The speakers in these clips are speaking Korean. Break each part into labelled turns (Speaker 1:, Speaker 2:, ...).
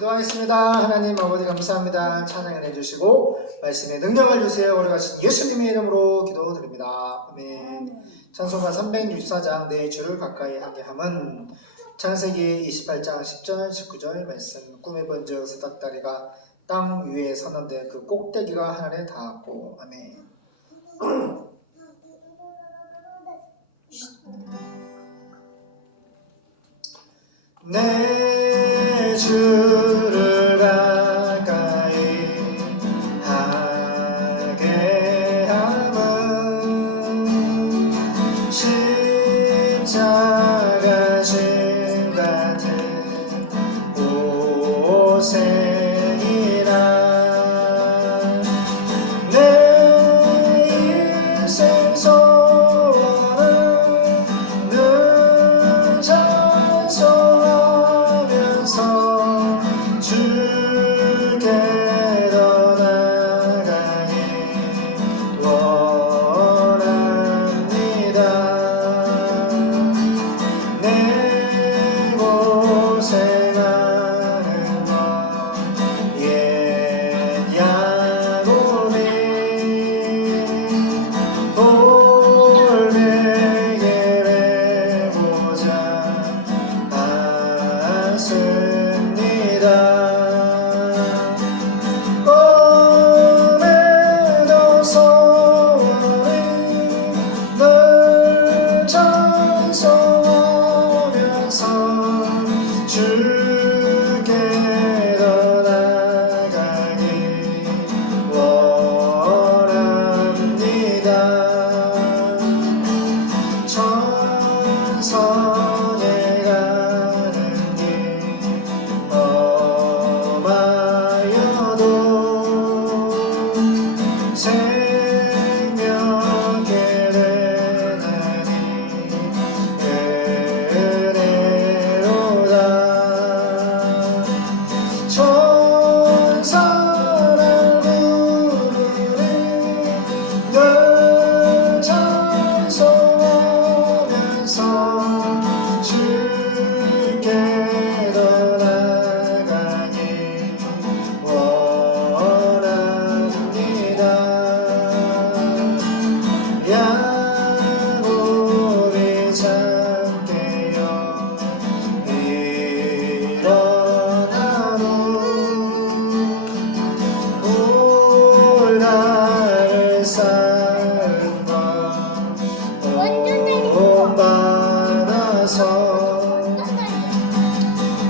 Speaker 1: 기도하겠습니다. 하나님 아버지 감사합니다. 찬양을 해주시고 말씀에 능력을 주세요. 우리 가신 예수님의 이름으로 기도드립니다. 아멘. 찬송가 364장 내 주를 가까이 하게 함은 창세기 28장 10절 19절 말씀 꿈에 번져 서닥다리가 땅 위에 서는데 그 꼭대기가 하늘에 닿았고 아멘. 내 주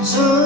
Speaker 1: So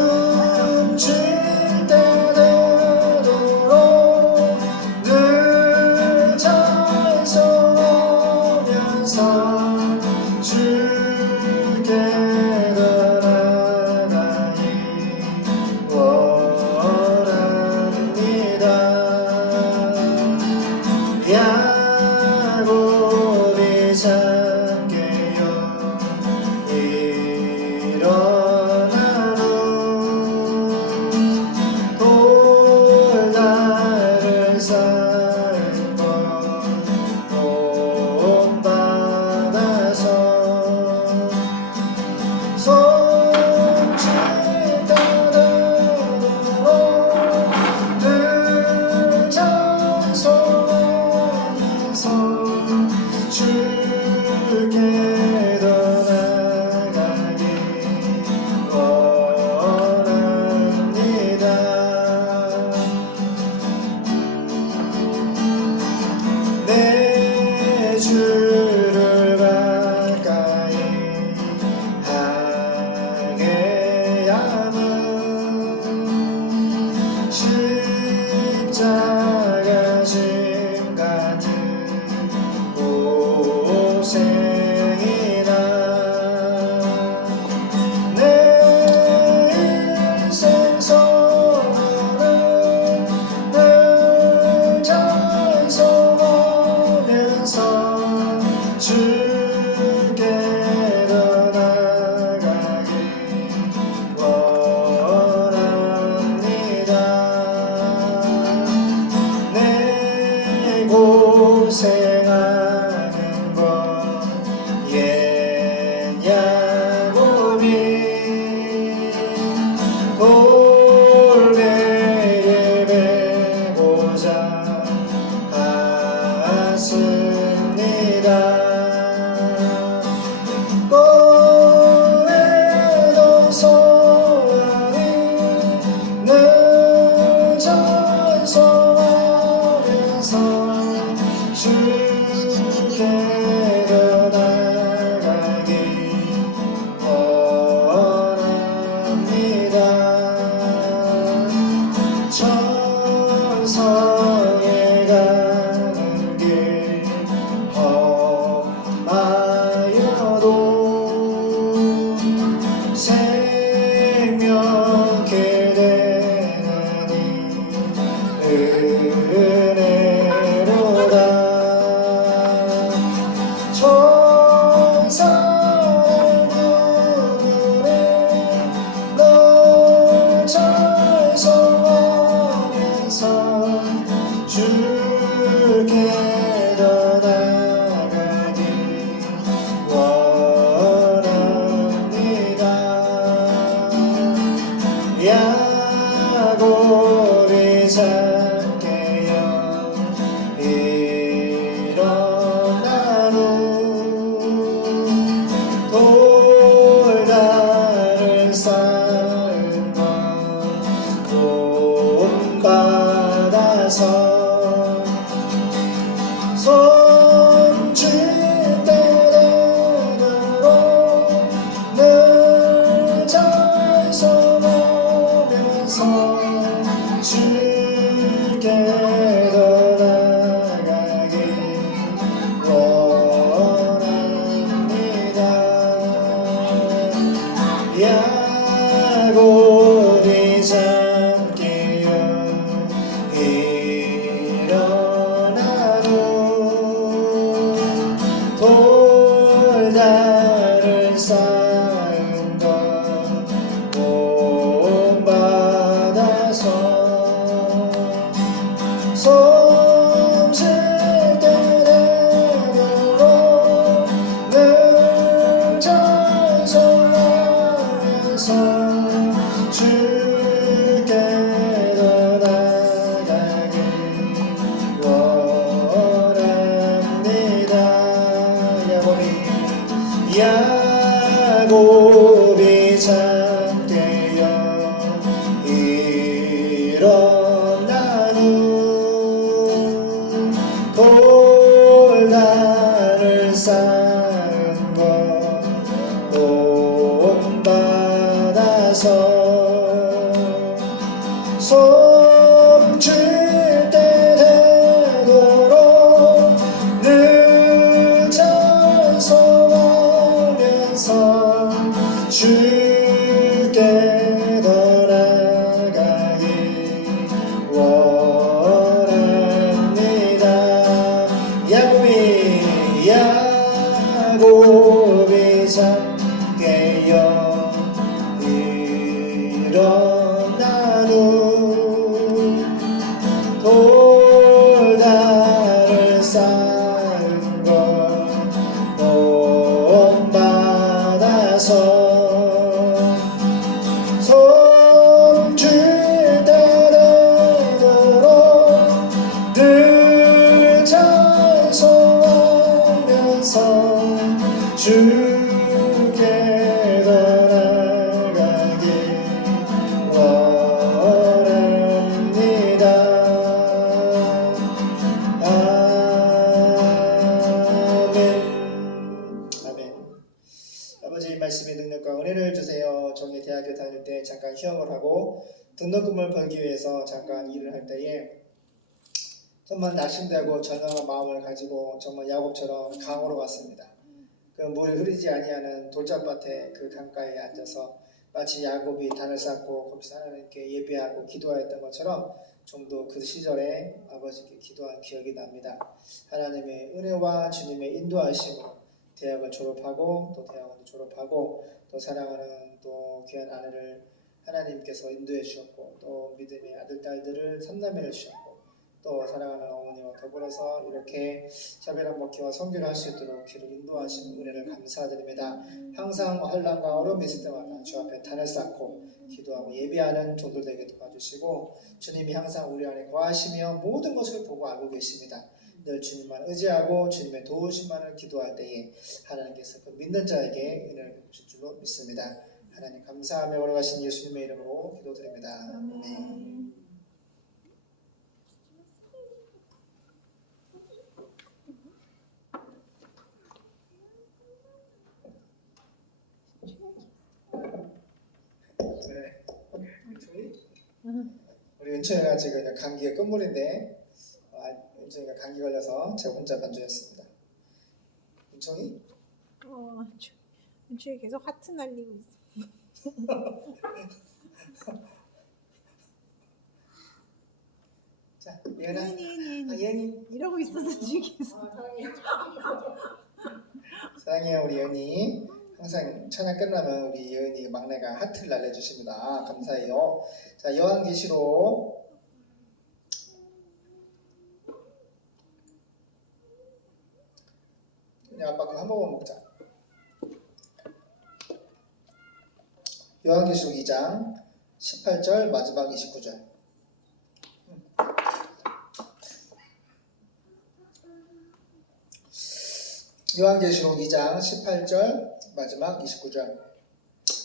Speaker 1: Jesus. 받아 돌 등록금을 벌기 위해서 잠깐 일을 할 때에 정말 낙심되고 절망한 마음을 가지고 정말 야곱처럼 강으로 갔습니다. 그 물이 흐르지 아니하는 돌짝밭에 그 강가에 앉아서 마치 야곱이 단을 쌓고 거기서 하나님께 예배하고 기도하였던 것처럼 좀도 그 시절에 아버지께 기도한 기억이 납니다. 하나님의 은혜와 주님의 인도하심으로 대학을 졸업하고 또 대학원도 졸업하고 또 사랑하는 또 귀한 아내를 하나님께서 인도해 주셨고 또 믿음의 아들 딸들을 삼남매를 주셨고 또 사랑하는 어머니와 더불어서 이렇게 자별한 목회와 선교를 할 수 있도록 길을 인도하시는 은혜를 감사드립니다. 항상 환란과 어려움이 있을 때마다 주 앞에 단을 쌓고 기도하고 예배하는 종들 되게 도와주시고 주님이 항상 우리 안에 거하시며 모든 것을 보고 알고 계십니다. 늘 주님만 의지하고 주님의 도우심만을 기도할 때에 하나님께서 그 믿는 자에게 은혜를 베푸실 줄로 믿습니다. 하나님 감사하며 걸어가신 예수님의 이름으로 기도드립니다. 아멘. 네. 우리 은총이가 지금 감기가 끝물인데 아, 은총이가 감기 걸려서 제가 혼자 반주했습니다. 은총이?
Speaker 2: 어, 주에 계속 하트 날리고 있어.
Speaker 1: 자.
Speaker 2: 예니 예니
Speaker 1: 아,
Speaker 2: 예니. 이러고 있어서 주에 계속.
Speaker 1: 사랑해요 우리 예은이. 항상 찬양 끝나면 우리 예은이 막내가 하트를 날려주십니다. 감사해요. 자, 요한계시록 그냥 아빠 그거 한 번만 먹자. 요한계시록 2장 18절 마지막 29절. 요한계시록 2장 18절 마지막 29절.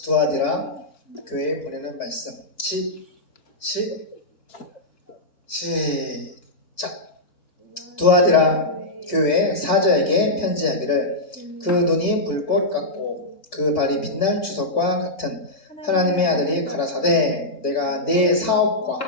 Speaker 1: 두아디라 교회에 보내는 말씀. 시, 시, 시작. 두아디라 교회 사자에게 편지하기를. 그 눈이 불꽃 같고 그 발이 빛날 주석과 같은 하나님의 아들이 가라사대 내가 내 사업과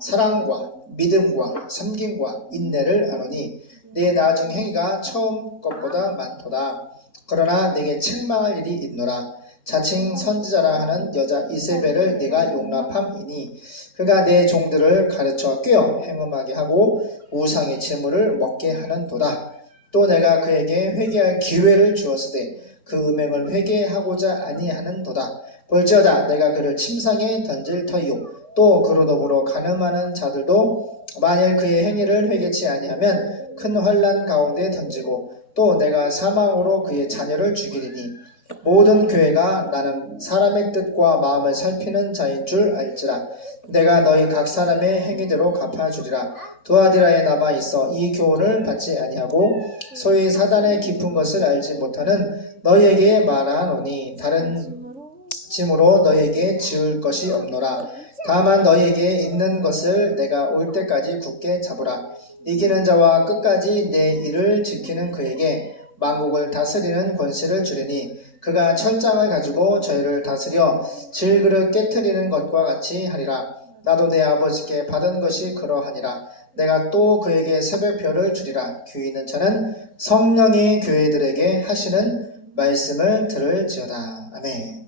Speaker 1: 사랑과 믿음과 섬김과 인내를 아노니 내 나중 행위가 처음 것보다 많도다. 그러나 내게 책망할 일이 있노라. 자칭 선지자라 하는 여자 이세벨을 내가 용납함이니 그가 내 종들을 가르쳐 꿰어 행음하게 하고 우상의 재물을 먹게 하는도다. 또 내가 그에게 회개할 기회를 주었으되 그 음행을 회개하고자 아니하는도다 볼지어다 내가 그를 침상에 던질 터이요. 또 그로 더불어 가늠하는 자들도 만일 그의 행위를 회개치 아니하면 큰 환란 가운데 던지고 또 내가 사망으로 그의 자녀를 죽이리니 모든 교회가 나는 사람의 뜻과 마음을 살피는 자인 줄 알지라. 내가 너희 각 사람의 행위대로 갚아주리라. 두아디라에 남아 있어 이 교훈을 받지 아니하고 소위 사단의 깊은 것을 알지 못하는 너희에게 말하노니 다른 짐으로 너희에게 지을 것이 없노라. 다만 너희에게 있는 것을 내가 올 때까지 굳게 잡으라. 이기는 자와 끝까지 내 일을 지키는 그에게 만국을 다스리는 권세를 주리니 그가 철장을 가지고 저희를 다스려 질그릇 깨뜨리는 것과 같이 하리라. 나도 내 아버지께 받은 것이 그러하니라. 내가 또 그에게 새벽별을 주리라. 귀 있는 자는 성령이 교회들에게 하시는 말씀을 들을지어다. 아멘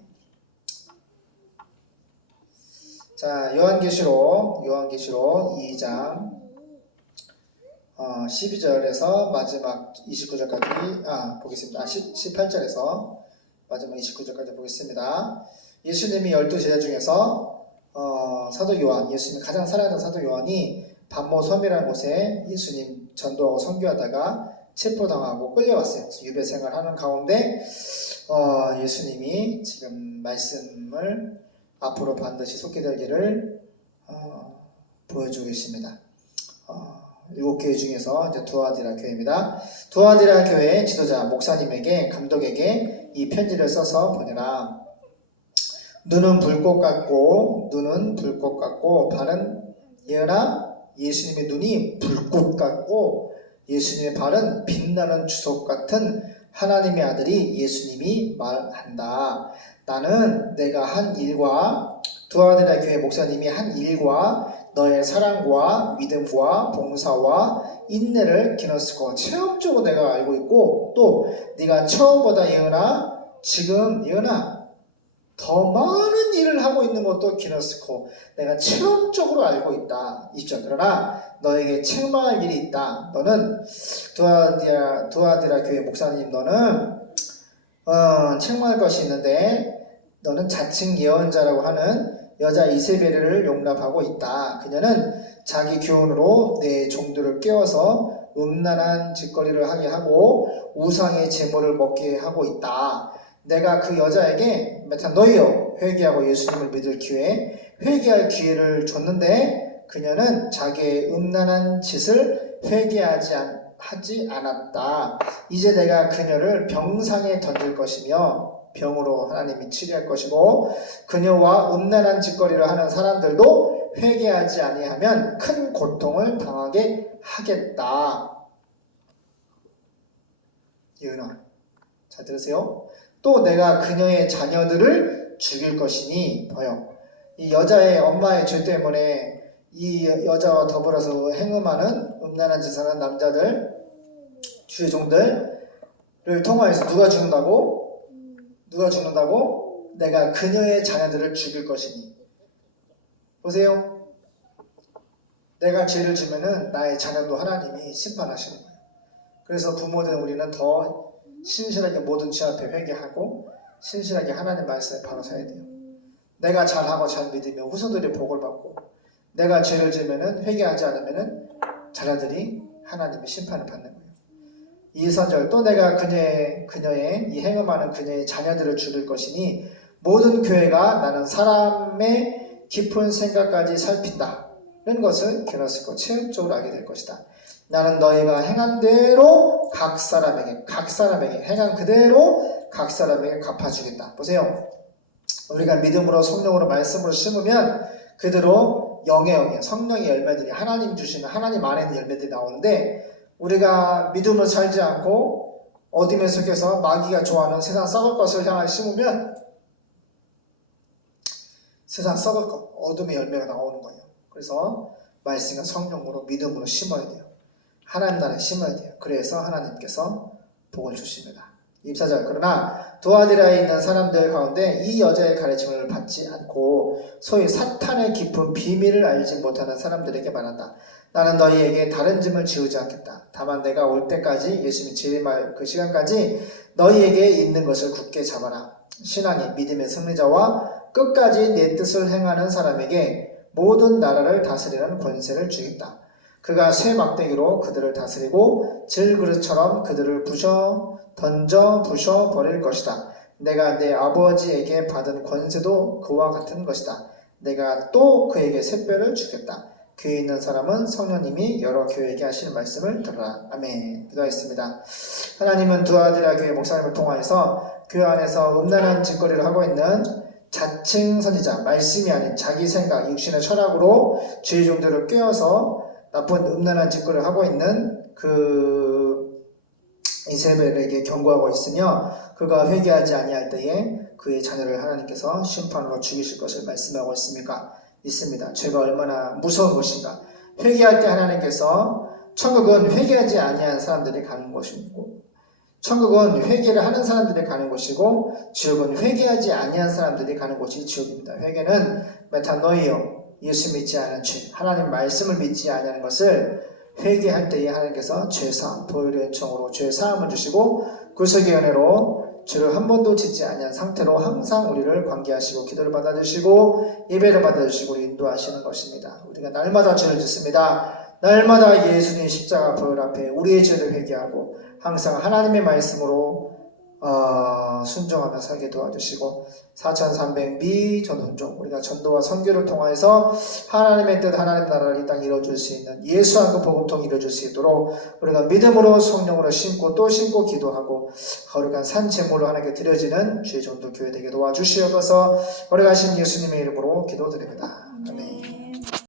Speaker 1: 자 요한계시록 요한계시록 2장 어, 12절에서 마지막 29절까지 아 보겠습니다. 아, 10, 18절에서 마지막 29절까지 보겠습니다. 예수님이 열두 제자 중에서 어, 사도 요한, 예수님이 가장 사랑하는 사도 요한이 반모 섬이라는 곳에 예수님 전도하고 선교하다가 체포당하고 끌려왔어요. 유배 생활하는 가운데 어, 예수님이 지금 말씀을 앞으로 반드시 속게 될 일을 어, 보여주고 계십니다. 어, 일곱 교회 중에서 이제 두아디라 교회입니다. 두아디라 교회 지도자 목사님에게 감독에게 이 편지를 써서 보내라. 눈은 불꽃 같고 눈은 불꽃 같고 발은 예은아 예수님의 눈이 불꽃 같고 예수님의 발은 빛나는 주석 같은 하나님의 아들이 예수님이 말한다. 나는 내가 한 일과 두아디라 교회 목사님이 한 일과 너의 사랑과 믿음과 봉사와 인내를 기너스고 체험적으로 내가 알고 있고 또 네가 처음보다 예은아 지금 예은아 더 많은 일을 하고 있는 것도 기너스코 내가 체험적으로 알고 있다. 20절 그러나 너에게 책망할 일이 있다. 너는 두아디라, 두아디라 교회 목사님 너는 어, 책망할 것이 있는데 너는 자칭 예언자라고 하는 여자 이세벨을 용납하고 있다. 그녀는 자기 교훈으로 내 종들을 깨워서 음란한 짓거리를 하게 하고 우상의 제물을 먹게 하고 있다. 내가 그 여자에게 너희여 회개하고 예수님을 믿을 기회, 회개할 기회를 줬는데 그녀는 자기의 음란한 짓을 회개하지 않, 하지 않았다. 이제 내가 그녀를 병상에 던질 것이며 병으로 하나님이 치료할 것이고 그녀와 음란한 짓거리를 하는 사람들도 회개하지 아니하면 큰 고통을 당하게 하겠다. 예은아, 잘 들으세요. 또 내가 그녀의 자녀들을 죽일 것이니 봐요. 이 여자의 엄마의 죄 때문에 이 여자와 더불어서 행음하는 음란한 짓을 하는 남자들 주의 종들을 통하여서 누가 죽는다고? 누가 죽는다고? 내가 그녀의 자녀들을 죽일 것이니. 보세요. 내가 죄를 지면은 나의 자녀도 하나님이 심판하시는 거예요. 그래서 부모된 우리는 더 신실하게 모든 죄 앞에 회개하고 신실하게 하나님 말씀에 바로 서야 돼요. 내가 잘하고 잘 믿으면 후손들이 복을 받고 내가 죄를 지면은 회개하지 않으면은 자녀들이 하나님의 심판을 받는 거예요. 이선절 또 내가 그녀의 그녀의 이 행음하는 그녀의 자녀들을 죽일 것이니 모든 교회가 나는 사람의 깊은 생각까지 살핀다는 것을 게너스고 체험적으로 알게 될 것이다. 나는 너희가 행한 대로 각 사람에게 각 사람에게 행한 그대로 각 사람에게 갚아주겠다. 보세요. 우리가 믿음으로 성령으로 말씀으로 심으면 그대로 영의 영의 성령의 열매들이 하나님 주시는 하나님 안에 있는 열매들이 나오는데 우리가 믿음으로 살지 않고 어둠에 속해서 마귀가 좋아하는 세상 썩을 것을 향해 심으면 세상 썩을 것 어둠의 열매가 나오는 거예요. 그래서 말씀과 성령으로 믿음으로 심어야 돼요. 하나님 나라에 심어야 돼요. 그래서 하나님께서 복을 주십니다. 24절 그러나 두아디라에 있는 사람들 가운데 이 여자의 가르침을 받지 않고 소위 사탄의 깊은 비밀을 알지 못하는 사람들에게 말한다. 나는 너희에게 다른 짐을 지우지 않겠다. 다만 내가 올 때까지 예수님이 재림할 그 시간까지 너희에게 있는 것을 굳게 잡아라. 신앙이 믿음의 승리자와 끝까지 내 뜻을 행하는 사람에게 모든 나라를 다스리는 권세를 주겠다. 그가 쇠 막대기로 그들을 다스리고 질그릇처럼 그들을 부셔 던져 부셔 버릴 것이다. 내가 내 아버지에게 받은 권세도 그와 같은 것이다. 내가 또 그에게 샛별을 주겠다. 교회 있는 사람은 성령님이 여러 교회에게 하시는 말씀을 들어라. 아멘. 기도하겠습니다. 하나님은 두 아들의 교회 목사님을 통하여서 교회 안에서 음란한 짓거리를 하고 있는 자칭 선지자, 말씀이 아닌 자기 생각, 육신의 철학으로 주의 종들을 꿰어서 나쁜 음란한 짓거리를 하고 있는 그 이세벨에게 경고하고 있으며 그가 회개하지 아니할 때에 그의 자녀를 하나님께서 심판으로 죽이실 것을 말씀하고 있습니까? 있습니다. 죄가 얼마나 무서운 것인가. 회개할 때 하나님께서 천국은 회개하지 아니한 사람들이 가는 곳이고 천국은 회개를 하는 사람들이 가는 곳이고 지옥은 회개하지 아니한 사람들이 가는 곳이 지옥입니다. 회개는 메타노이오 예수 믿지 않은 죄, 하나님 말씀을 믿지 아니하는 것을 회개할 때에 하나님께서 죄사함, 보혈의 은총으로 죄 사함을 주시고 구속의 은혜로 죄를 한 번도 짓지 아니한 상태로 항상 우리를 관계하시고 기도를 받아주시고 예배를 받아주시고 인도하시는 것입니다. 우리가 날마다 죄를 짓습니다. 날마다 예수님 십자가 보혈 앞에 우리의 죄를 회개하고 항상 하나님의 말씀으로 어, 순종하며 살게 도와주시고 4300미 전운종 우리가 전도와 선교를 통해서 하나님의 뜻 하나님 나라를 이 땅에 이뤄줄 수 있는 예수한 그 복음통 이뤄줄 수 있도록 우리가 믿음으로 성령으로 심고 또 심고 기도하고 거룩한 산 제물로 하나님께 드려지는 주의 전도 교회 되게 도와주시옵소서 거룩하신 예수님의 이름으로 기도드립니다. 아멘.